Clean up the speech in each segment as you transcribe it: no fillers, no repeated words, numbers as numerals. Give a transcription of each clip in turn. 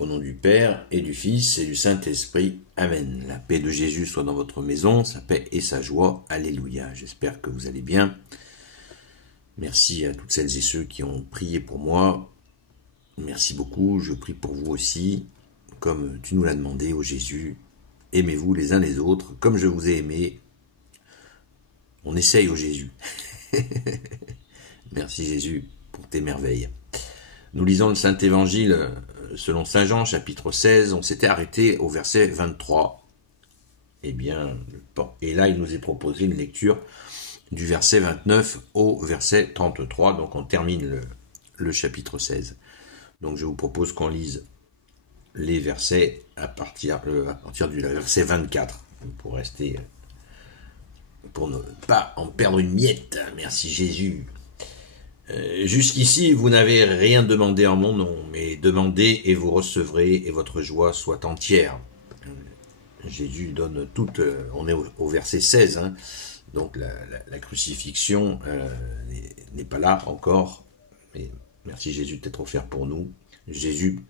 Au nom du Père, et du Fils, et du Saint-Esprit. Amen. La paix de Jésus soit dans votre maison, sa paix et sa joie. Alléluia. J'espère que vous allez bien. Merci à toutes celles et ceux qui ont prié pour moi. Merci beaucoup. Je prie pour vous aussi, comme tu nous l'as demandé, ô Jésus. Aimez-vous les uns les autres, comme je vous ai aimé. On essaye, ô Jésus. Merci Jésus pour tes merveilles. Nous lisons le Saint-Évangile selon Saint Jean, chapitre 16. On s'était arrêté au verset 23. Et là, il nous est proposé une lecture du verset 29 au verset 33. Donc, on termine le chapitre 16. Donc, je vous propose qu'on lise les versets à partir du verset 24. Pour ne pas en perdre une miette. Merci Jésus. Jusqu'ici, vous n'avez rien demandé en mon nom, mais demandez et vous recevrez, et votre joie soit entière. Jésus donne toute... on est au verset 16, hein, donc la crucifixion n'est pas là encore, mais merci Jésus de t'être offert pour nous. Jésus,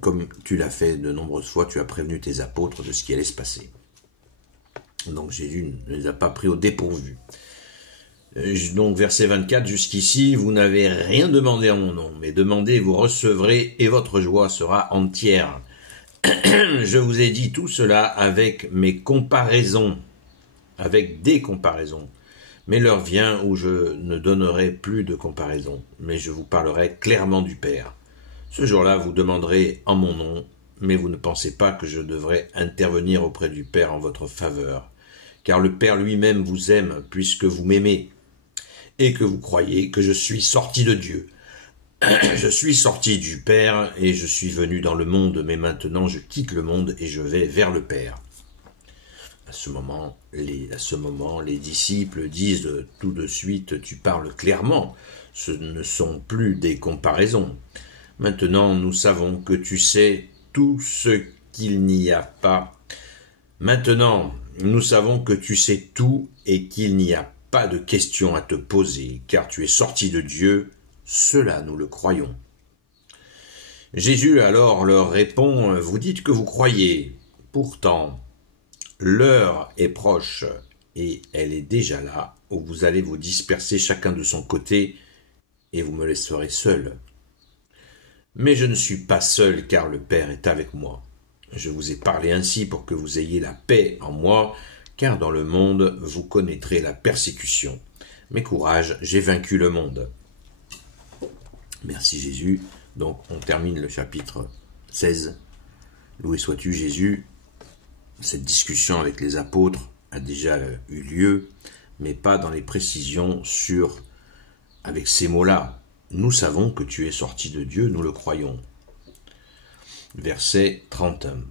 comme tu l'as fait de nombreuses fois, tu as prévenu tes apôtres de ce qui allait se passer. Donc Jésus ne les a pas pris au dépourvu. Donc verset 24, jusqu'ici, vous n'avez rien demandé en mon nom, mais demandez, vous recevrez, et votre joie sera entière. Je vous ai dit tout cela avec mes comparaisons, avec des comparaisons. Mais l'heure vient où je ne donnerai plus de comparaisons, mais je vous parlerai clairement du Père. Ce jour-là, vous demanderez en mon nom, mais vous ne pensez pas que je devrais intervenir auprès du Père en votre faveur, car le Père lui-même vous aime, puisque vous m'aimez, et que vous croyez que je suis sorti de Dieu. Je suis sorti du Père, et je suis venu dans le monde, mais maintenant je quitte le monde, et je vais vers le Père. À ce moment, les disciples disent tout de suite, tu parles clairement, ce ne sont plus des comparaisons. Maintenant, nous savons que tu sais tout ce qu'il n'y a pas. Maintenant, nous savons que tu sais tout et qu'il n'y a pas de questions à te poser, car tu es sorti de Dieu, cela nous le croyons. Jésus alors leur répond, vous dites que vous croyez, pourtant l'heure est proche et elle est déjà là, où vous allez vous disperser chacun de son côté et vous me laisserez seul. Mais je ne suis pas seul car le Père est avec moi. Je vous ai parlé ainsi pour que vous ayez la paix en moi, car dans le monde, vous connaîtrez la persécution. Mais courage, j'ai vaincu le monde. Merci Jésus. Donc, on termine le chapitre 16. Loué sois-tu Jésus. Cette discussion avec les apôtres a déjà eu lieu, mais pas dans les précisions avec ces mots-là. Nous savons que tu es sorti de Dieu, nous le croyons. Verset 31.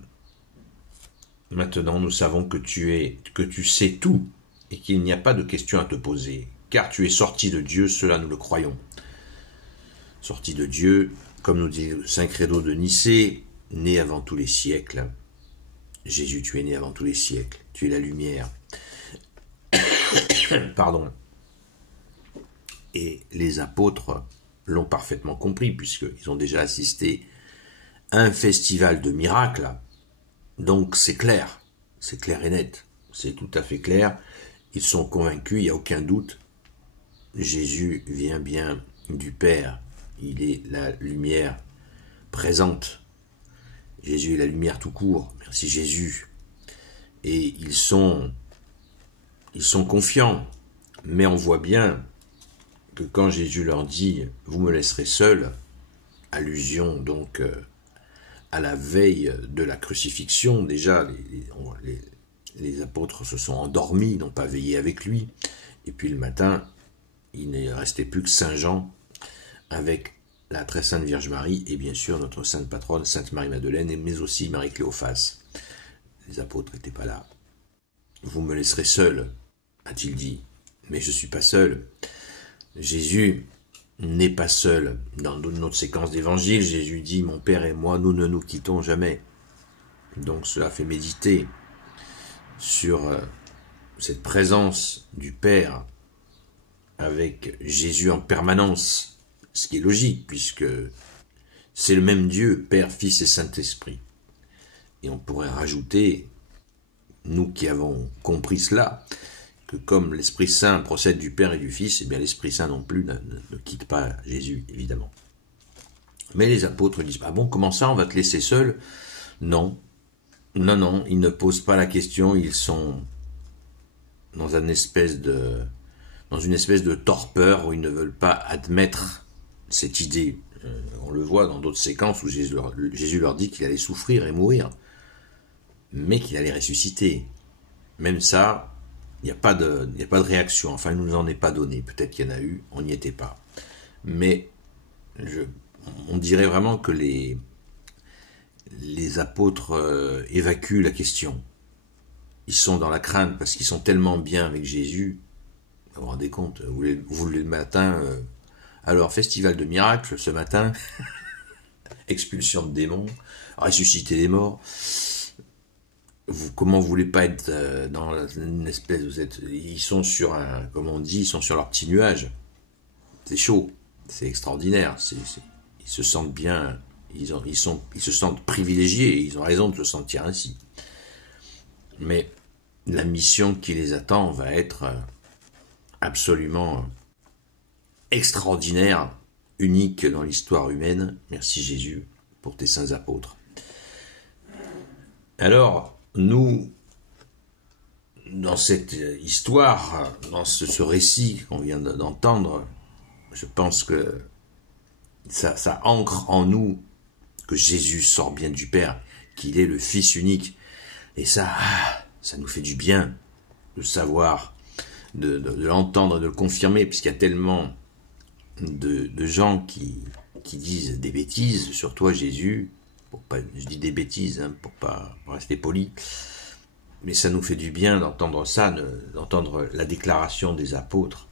Maintenant, nous savons que tu sais tout et qu'il n'y a pas de question à te poser, car tu es sorti de Dieu, cela nous le croyons. Sorti de Dieu, comme nous dit le Saint Credo de Nicée, né avant tous les siècles. Jésus, tu es né avant tous les siècles, tu es la lumière. Pardon. Et les apôtres l'ont parfaitement compris, puisqu'ils ont déjà assisté à un festival de miracles. Donc c'est clair et net, c'est tout à fait clair. Ils sont convaincus, il n'y a aucun doute. Jésus vient bien du Père, il est la lumière présente. Jésus est la lumière tout court, merci Jésus. Et ils sont confiants, mais on voit bien que quand Jésus leur dit « vous me laisserez seul », allusion donc à la veille de la crucifixion, déjà les apôtres se sont endormis, n'ont pas veillé avec lui, et puis le matin, il ne restait plus que Saint Jean avec la très sainte Vierge Marie et bien sûr notre sainte patronne, Sainte Marie-Madeleine, mais aussi Marie-Cléophas. Les apôtres n'étaient pas là. « Vous me laisserez seul », a-t-il dit, mais je ne suis pas seul. Jésus n'est pas seul. Dans notre séquence d'évangile, Jésus dit « Mon Père et moi, nous ne nous quittons jamais ». Donc cela fait méditer sur cette présence du Père avec Jésus en permanence, ce qui est logique, puisque C'est le même Dieu, Père, Fils et Saint-Esprit. Et on pourrait rajouter, nous qui avons compris cela, que comme l'Esprit Saint procède du Père et du Fils, eh bien l'Esprit Saint non plus ne quitte pas Jésus, évidemment. Mais les apôtres disent, ah bon, comment ça, on va te laisser seul? Non, non, ils ne posent pas la question, ils sont dans une espèce de torpeur où ils ne veulent pas admettre cette idée. On le voit dans d'autres séquences où Jésus leur dit qu'il allait souffrir et mourir, mais qu'il allait ressusciter. Même ça, il n'y a pas de réaction. Enfin, il ne nous en est pas donné. Peut-être qu'il y en a eu, on n'y était pas. Mais on dirait vraiment que les apôtres évacuent la question. Ils sont dans la crainte parce qu'ils sont tellement bien avec Jésus. Vous vous rendez compte, vous le matin, alors festival de miracles ce matin, expulsion de démons, ressusciter les morts. Comment vous voulez pas être dans une espèce, ils sont sur un, comme on dit, ils sont sur leur petit nuage. C'est chaud, c'est extraordinaire. Ils se sentent bien, ils se sentent privilégiés. Et ils ont raison de se sentir ainsi. Mais la mission qui les attend va être absolument extraordinaire, unique dans l'histoire humaine. Merci Jésus pour tes saints apôtres. Alors, nous, dans cette histoire, dans ce récit qu'on vient d'entendre, je pense que ça ancre en nous que Jésus sort bien du Père, qu'il est le Fils unique. Et ça nous fait du bien de savoir, de l'entendre et de le confirmer, puisqu'il y a tellement de gens qui disent des bêtises sur toi, Jésus. Je dis des bêtises, pour pas rester poli, mais ça nous fait du bien d'entendre ça, d'entendre la déclaration des apôtres.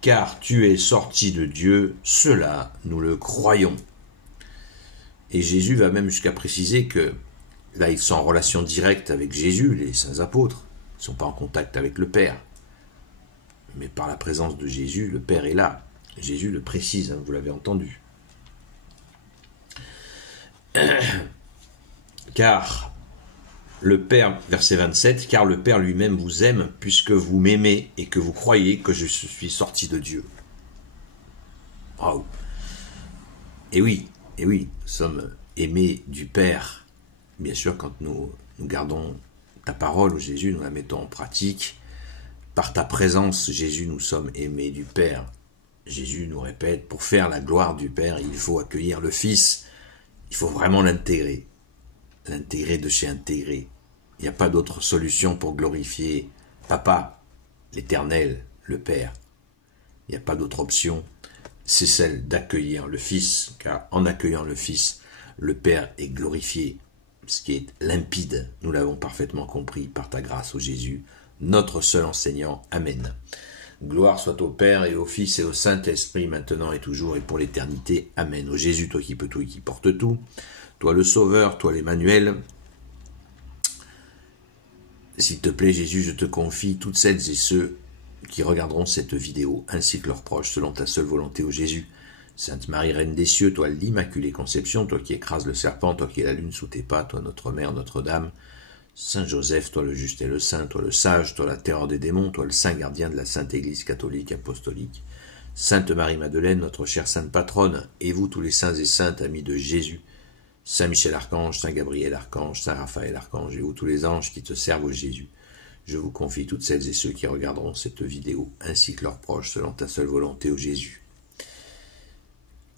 Car tu es sorti de Dieu, cela nous le croyons. Et Jésus va même jusqu'à préciser que là, ils sont en relation directe avec Jésus, les saints apôtres. Ils ne sont pas en contact avec le Père. Mais par la présence de Jésus, le Père est là. Jésus le précise, vous l'avez entendu. Car le Père, verset 27, car le Père lui-même vous aime, puisque vous m'aimez et que vous croyez que je suis sorti de Dieu. Waouh! Et oui, nous sommes aimés du Père. Bien sûr, quand nous gardons ta parole, Jésus, nous la mettons en pratique. Par ta présence, Jésus, nous sommes aimés du Père. Jésus nous répète, pour faire la gloire du Père, il faut accueillir le Fils. Il faut vraiment l'intégrer. L'intégrer de chez intégré. Il n'y a pas d'autre solution pour glorifier Papa, l'Éternel, le Père. Il n'y a pas d'autre option. C'est celle d'accueillir le Fils, car en accueillant le Fils, le Père est glorifié. Ce qui est limpide, nous l'avons parfaitement compris par ta grâce, ô Jésus, notre seul enseignant. Amen. Gloire soit au Père et au Fils et au Saint-Esprit, maintenant et toujours et pour l'éternité. Amen. Ô Jésus, toi qui peux tout et qui porte tout, toi le Sauveur, toi l'Emmanuel. S'il te plaît, Jésus, je te confie toutes celles et ceux qui regarderont cette vidéo, ainsi que leurs proches, selon ta seule volonté, ô Jésus. Sainte Marie, Reine des cieux, toi l'Immaculée Conception, toi qui écrases le serpent, toi qui es la lune sous tes pas, toi notre Mère, Notre-Dame. Saint Joseph, toi le juste et le saint, toi le sage, toi la terreur des démons, toi le saint gardien de la Sainte Église catholique apostolique. Sainte Marie-Madeleine, notre chère sainte patronne, et vous tous les saints et saintes, amis de Jésus. Saint Michel Archange, Saint Gabriel Archange, Saint Raphaël Archange, et vous tous les anges qui te servent au Jésus. Je vous confie toutes celles et ceux qui regarderont cette vidéo, ainsi que leurs proches, selon ta seule volonté, ô Jésus.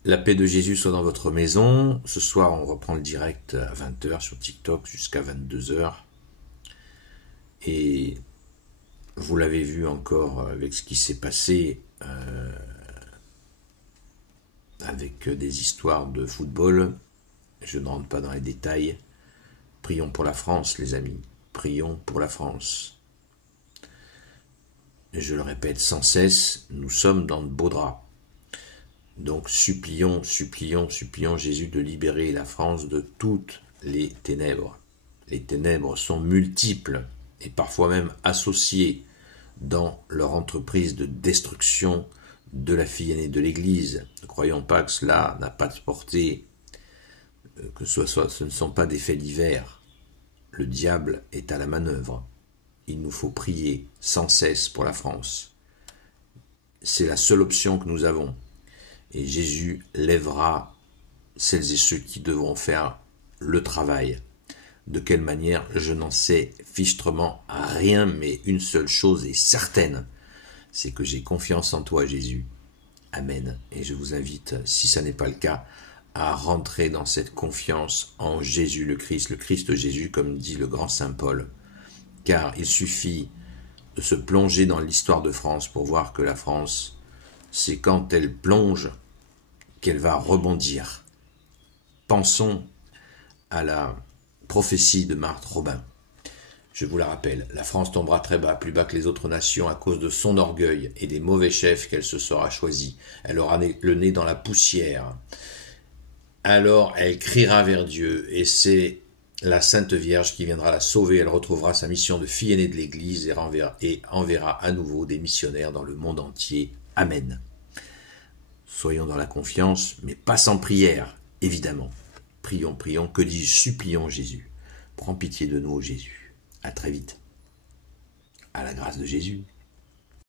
La paix de Jésus soit dans votre maison. Ce soir, on reprend le direct à 20h sur TikTok jusqu'à 22h. Et vous l'avez vu encore avec ce qui s'est passé avec des histoires de football. Je ne rentre pas dans les détails. Prions pour la France, les amis. Prions pour la France. Je le répète sans cesse, nous sommes dans de beaux draps. Donc supplions Jésus de libérer la France de toutes les ténèbres. Les ténèbres sont multiples et parfois même associées dans leur entreprise de destruction de la fille aînée de l'Église. Ne croyons pas que cela n'a pas de portée, que ce ne sont pas des faits divers. Le diable est à la manœuvre. Il nous faut prier sans cesse pour la France. C'est la seule option que nous avons. Et Jésus lèvera celles et ceux qui devront faire le travail. De quelle manière, je n'en sais fichtrement rien, mais une seule chose est certaine, c'est que j'ai confiance en toi, Jésus. Amen. Et je vous invite, si ça n'est pas le cas, à rentrer dans cette confiance en Jésus le Christ Jésus, comme dit le grand Saint Paul. Car il suffit de se plonger dans l'histoire de France pour voir que la France, c'est quand elle plonge qu'elle va rebondir. Pensons à la prophétie de Marthe Robin. Je vous la rappelle, la France tombera très bas, plus bas que les autres nations à cause de son orgueil et des mauvais chefs qu'elle se sera choisis. Elle aura le nez dans la poussière. Alors elle criera vers Dieu et c'est la Sainte Vierge qui viendra la sauver. Elle retrouvera sa mission de fille aînée de l'Église et enverra à nouveau des missionnaires dans le monde entier. Amen. Soyons dans la confiance, mais pas sans prière, évidemment. Prions, prions, que dis-je, supplions Jésus. Prends pitié de nous, Jésus. À très vite. À la grâce de Jésus.